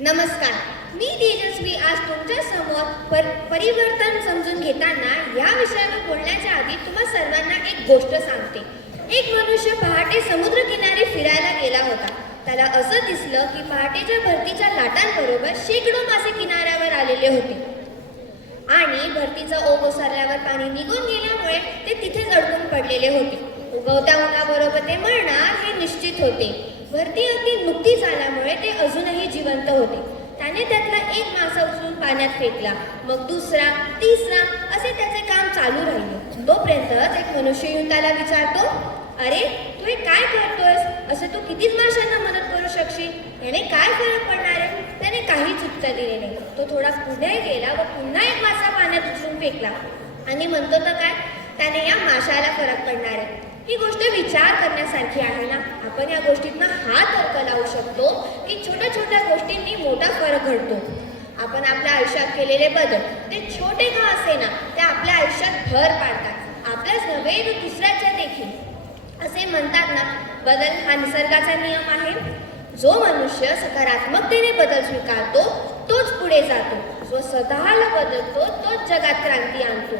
नमस्कार, मी तेजस्वी आज तुमच्या समोर परिवर्तन समजून घेताना या विषयावर बोलण्याच्या आधी तुम्हा सर्वांना एक गोष्ट सांगते. एक मनुष्य पहाटे समुद्रकिनारी फिरायला गेला होता. त्याला असं दिसलं की पहाटेच्या भरतीच्या लाटांबरोबर शेकडो मासे किनाऱ्यावर आलेले होते आणि भरतीचा ओघ ओसरल्यावर पाणी निघून गेल्यामुळे ते तिथेच अडकून पडलेले होते. उगवत्या उन्हाबरोबर ते मरणार हे निश्चित होते. भरती अगदी नुकतीच आल्यामुळे ते अजूनही जिवंत होते. त्याने त्यातला एक मासा उचलून पाण्यात फेकला, मग दुसरा, तिसरा असे त्याचे काम चालू राहिले. तोपर्यंतच एक मनुष्य येऊन त्याला विचारतो, अरे तू हे काय करतोयस? असे तू कितीच माशांना मदत करू शकशील? याने काय फरक पडणार आहे? त्याने काहीच उत्तर दिले नाही. तो थोडा पुढे गेला व पुन्हा एक मासा पाण्यात उचलून फेकला आणि म्हणतो तर काय, त्याने या माशाला फरक पडणार आहे. ही गोष्ट विचार करण्यासारखी आहे ना. आपण या गोष्टींना हा तर्क लावू शकतो की छोट्या छोट्या गोष्टींनी मोठा फरक घडतो. आपण आपल्या आयुष्यात केलेले बदल, ते छोटे का असेना, ते आपल्या आयुष्यात भर पाडतात. आपल्याच नव्हे तर दुसऱ्याच्या देखील. असे म्हणतात ना, बदल हा निसर्गाचा नियम आहे. जो मनुष्य सकारात्मकतेने बदल स्वीकारतो तोच पुढे जातो. जो स्वतःला बदलतो तोच जगात क्रांती आणतो.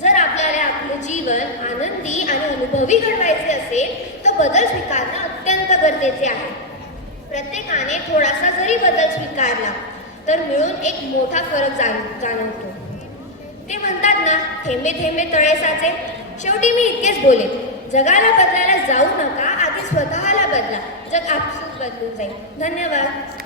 जर आपल्याला आपले जीवन आनंदी आणि अनुभवी घडवायचे असेल तर बदल स्वीकारणं अत्यंत गरजेचे आहे. प्रत्येकाने थोडासा जरी बदल स्वीकारला तर मिळून एक मोठा फरक जाणवतो. ते म्हणतात ना, थेंबे थेंबे तळे साचे. शेवटी मी इतकेच बोलेन, जगाला बदलायला जाऊ नका, आधी स्वतःला बदला. जग आपसूक बदलून जाईल. धन्यवाद.